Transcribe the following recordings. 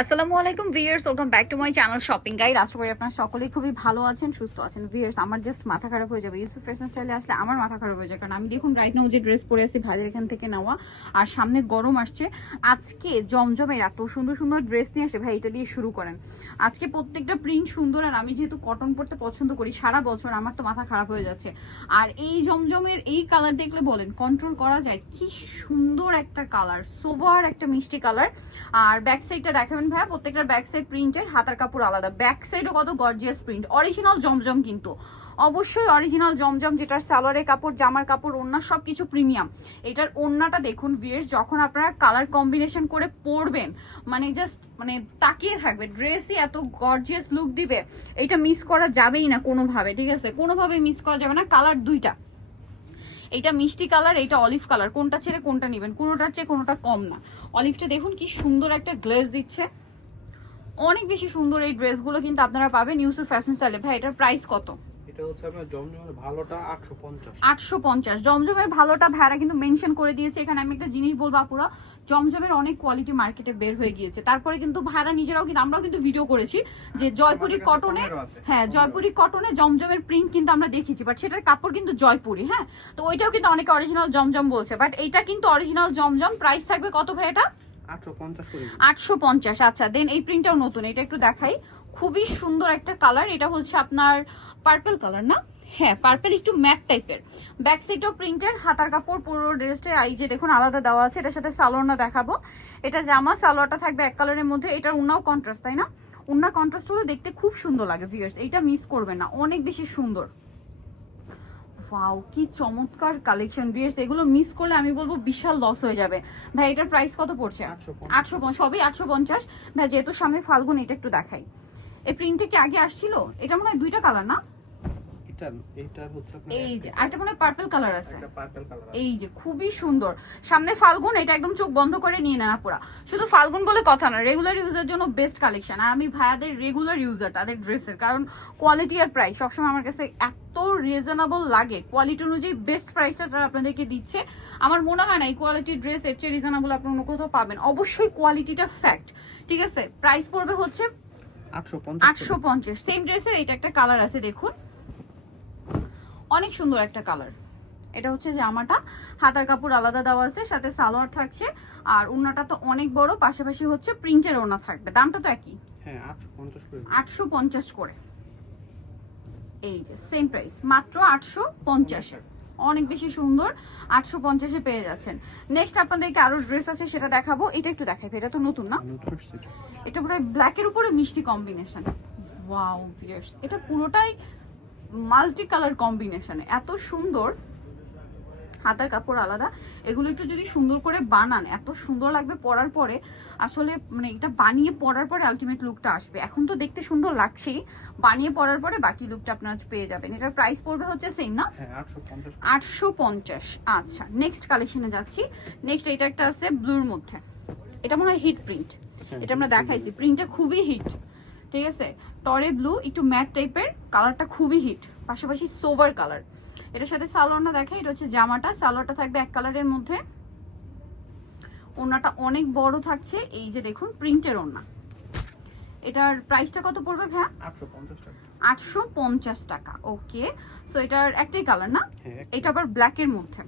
আসসালামু আলাইকুম viewers, welcome back to my channel shopping guide. আশা করি আপনারা সকলেই খুবই ভালো আছেন, সুস্থ আছেন। ভিউয়ার্স, আমার জাস্ট মাথা খারাপ হয়ে যাবে ইউসুফ ফ্যাশন স্টাইলে আসলে। আমার মাথা খারাপ হয়ে যায় কারণ আমি দেখুন রাইট নাও যে ড্রেস পরে আছি ভাইদের এখান থেকে নেওয়া, আর সামনে গরম আসছে। আজকে জমজমের এত সুন্দর সুন্দর ড্রেস নিয়ে আসে ভাই, এটা দিয়ে শুরু করেন। আজকে প্রত্যেকটা প্রিন্ট সুন্দর, আর আমি যেহেতু কটন পরতে পছন্দ করি সারা বছর, আমার তো মাথা খারাপ হয়ে যাচ্ছে। আর এই জমজমের এই কালার দেখলে বলেন কন্ট্রোল করা যায়? কি সুন্দর একটা কালার, সোভার একটা মিষ্টি কালার। আর ব্যাক সাইডটা দেখাবেন ভাইয়া, প্রত্যেকটা ব্যাক সাইড প্রিন্টের, হাতার কাপড় আলাদা, ব্যাক সাইডও কত গর্জিয়াস প্রিন্ট, অরিজিনাল জমজম কিন্তু অবশ্যই অরিজিনাল জমজম, যেটার সালোয়ারের কাপড়, জামার কাপড়, ওড়না সবকিছু প্রিমিয়াম। এটার ওড়নাটা দেখুন ভিউয়ার্স, যখন আপনারা কালার কম্বিনেশন করে পরবেন মানে জাস্ট মানে তাকিয়ে থাকবে, ড্রেসই এত গর্জিয়াস লুক দিবে, এটা মিস করা যাবেই না কোনোভাবে, ঠিক আছে? কোনোভাবে মিস করা যাবে না। কালার দুইটা, এইটা মিষ্টি কালার, এইটা অলিভ কালার, কোনটা ছেড়ে কোনটা নেবেন, কোনোটার চেয়ে কোনোটা কম না। অলিভটা দেখুন কি সুন্দর একটা গ্লেজ দিচ্ছে, অনেক বেশি সুন্দর এই ড্রেসগুলো কিন্তু আপনারা পাবেন ইউসুফ ফ্যাশন স্টাইলে। ভাই এটার প্রাইস কত? এটা হচ্ছে আপনার জমজমের ভালোটা 850। 850 জমজমের ভালোটা ভাড়া কিন্তু মেনশন করে দিয়েছে এখানে। আমি একটা জিনিস বলবো আপুরা, জমজমের অনেক কোয়ালিটি মার্কেটে বের হয়ে গিয়েছে, তারপরে কিন্তু ভাড়া নিজেরাও কিন্তু আমরাও কিন্তু ভিডিও করেছি যে জয়পুরি কটনে, হ্যাঁ জয়পুরি কটনে জমজমের প্রিন্ট কিন্তু আমরা দেখেছি, বাট সেটার কাপড় কিন্তু জয়পুরি, হ্যাঁ তো ওইটাও কিন্তু অনেকে অরিজিনাল জমজম বলছে, বাট এইটা কিন্তু অরিজিনাল জমজম। প্রাইস থাকবে কত ভাই এটা? 850। আচ্ছা দেন এই প্রিন্টটাও নতুন, এটা একটু দেখাই, খুবই সুন্দর একটা কালার। এটা হচ্ছে আপনার পার্পল কালার না? হ্যাঁ পার্পল, একটু ম্যাট টাইপের। ব্যাক সাইডও প্রিন্টের, হাতার কাপড় পুরো ড্রেসটা এই যে দেখুন আলাদা দেওয়া আছে। এটার সাথে সালোয়ারটা দেখাবো, এটা জামা, সালোয়ারটা থাকবে এক কালারের মধ্যে। এটার উন্নাও কন্ট্রাস্ট, তাই না? উন্না কন্ট্রাস্ট হলে দেখতে খুব সুন্দর লাগে ভিউয়ার্স, এইটা মিস করবেন না, অনেক বেশি সুন্দর। ওয়াও কি চমৎকার কালেকশন ভিউয়ার্স, এগুলো মিস করলে আমি বলবো বিশাল লস হয়ে যাবে। ভাই এটার প্রাইস কত পড়ছে? 850, সবই 850। ভাই যেহেতু সামনে ফাল্গুন, এটা একটু দেখাই। এই প্রিন্টে কি আগে আসছিল? এটা মনে হয় দুইটা কালার না? এই যে আরেকটা মনে হয় পার্পল কালার আছে, এই যে খুবই সুন্দর। সামনে ফাল্গুন, এটা একদম চোখ বন্ধ করে নিয়ে নেন পুরা। শুধু ফাল্গুন বলে কথা না, রেগুলার ইউজের জন্য বেস্ট কালেকশন। আর আমি ভাইয়াদের রেগুলার ইউজার তাদের ড্রেসের, কারণ কোয়ালিটি আর প্রাইস সবসময় আমার কাছে এত রিজনেবল লাগে, কোয়ালিটি অনুযায়ী বেস্ট প্রাইসটা তারা আপনাদেরকে দিচ্ছে। আমার মনে হয় না এই কোয়ালিটির ড্রেস এর চেয়ে রিজনেবল আপনি অন্য কোথাও পাবেন। অবশ্যই কোয়ালিটিটা ফ্যাক্ট, ঠিক আছে? প্রাইস পড়বে হচ্ছে 850। সেম ড্রেসের এটা একটা কালার আছে দেখুন, অনেক সুন্দর একটা কালার। এটা হচ্ছে জামাটা, হাতার কাপড় আলাদা দেওয়া আছে, সাথে সালোয়ার থাকছে, আর ওড়নাটা তো অনেক বড়, পাশাপাশি হচ্ছে প্রিন্টের ওড়না থাকবে। দামটা তো একই, হ্যাঁ 850 850 করে। এই যে সেম প্রাইস, মাত্র 850। অনেক বেশি সুন্দর, 850-এ পেয়ে যাচ্ছেন। নেক্সট আপনাদেরকে আরো ড্রেস আছে, সেটা দেখাবো। এটা একটু দেখাই, এটা তো নতুন না? এটা পুরো ব্ল্যাকের উপরে মিষ্টি কম্বিনেশন। ওয়াও ভিউয়ার্স, এটা পুরোটাই মাল্টি কালার কম্বিনেশনে, এত সুন্দর। হাতার কাপড় আলাদা, এগুলো একটু যদি সুন্দর করে বানান এত সুন্দর লাগবে পরার পরে। আসলে মানে এটা বানিয়ে পরার পরে আলটিমেট লুকটা আসবে। এখন তো দেখতে সুন্দর লাগছেই, বানিয়ে পরার পরে বাকি লুকটা আপনারা পেয়ে যাবেন। এটার প্রাইস পড়বে হচ্ছে সেম না? 850। আচ্ছা নেক্সট কালেকশনে যাচ্ছি। নেক্সট এটা একটা আছে ব্লুর মধ্যে, এটা মনে হয় হিট প্রিন্ট, এটা আমরা দেখাইছি, প্রিন্টটা খুবই হিট, ঠিক আছে? টরে ব্লু, একটু ম্যাট টাইপের, কালারটা খুবই হিট, পাশাপাশি সোভার কালার। এটার সাথে সালোয়ারটা দেখে, এটা হচ্ছে জামাটা, সালোয়ারটা থাকবে এক কালারের মধ্যে, ওড়নাটা অনেক বড় থাকছে, এই যে দেখুন প্রিন্টের ওড়না। এটার প্রাইসটা কত পড়বে ভাইয়া? 850 টাকা। ওকে, সো এটার একটাই কালার না? এটা আবার ব্ল্যাকের মধ্যে,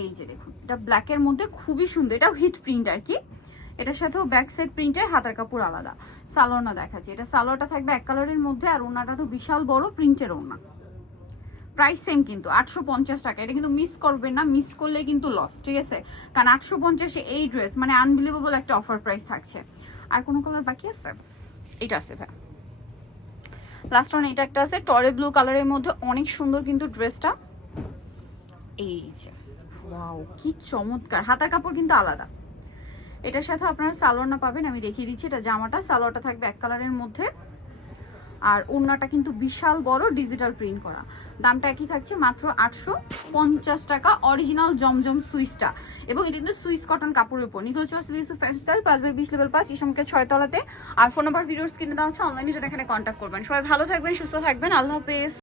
এই যে দেখুন এটা ব্ল্যাকের মধ্যে খুবই সুন্দর, এটাও হিট প্রিন্ট আর কি। এটার সাথেও ব্যাক সাইড প্রিন্টের, হাতার কাপড় আলাদা, সালোয়ারটা দেখাচ্ছি। এটা সালোয়ারটা থাকবে এক কালারের মধ্যে, আর ওড়নাটা তো বিশাল বড় প্রিন্টের ওড়না। প্রাইস সেম কিন্তু 850 টাকা। এটা কিন্তু মিস করবেন না, মিস করলে কিন্তু লস, ঠিক আছে? কারণ 850-এ এই ড্রেস মানে আনবিলিভেবল একটা অফার প্রাইস থাকছে। আর কোনো কালার বাকি আছে? এটা আছে ভাই, লাস্ট ওয়ান এটা একটা আছে টরে ব্লু কালারের মধ্যে, অনেক সুন্দর কিন্তু ড্রেসটা। এই যে ওয়াও কি চমৎকার, হাতার কাপড় কিন্তু আলাদা। এটার সাথে আপনারা সালোয়ারটা পাবেন, আমি দেখিয়ে দিচ্ছি। এটা জামাটা, সালোয়ারটা থাকবে এক কালারের মধ্যে, আর ওড়নাটা কিন্তু বিশাল বড় ডিজিটাল প্রিন্ট করা। দামটা একই থাকছে, মাত্র 850 টাকা। অরিজিনাল জমজম সুইসটা, এবং এটা কিন্তু সুইস কটন কাপড়ের উপর। নিখোঁজ ফ্যাশন স্টাইল 5/20 লেভেল 5, ইসলামকে 6 তলাতে। আর ফোন নাম্বার ভিডিওর স্ক্রিনে দেওয়া হচ্ছে, অনলাইনে যেটা এখানে কন্ট্যাক্ট করবেন। সবাই ভালো থাকবেন, সুস্থ থাকবেন, আল্লাহ হাফেজ।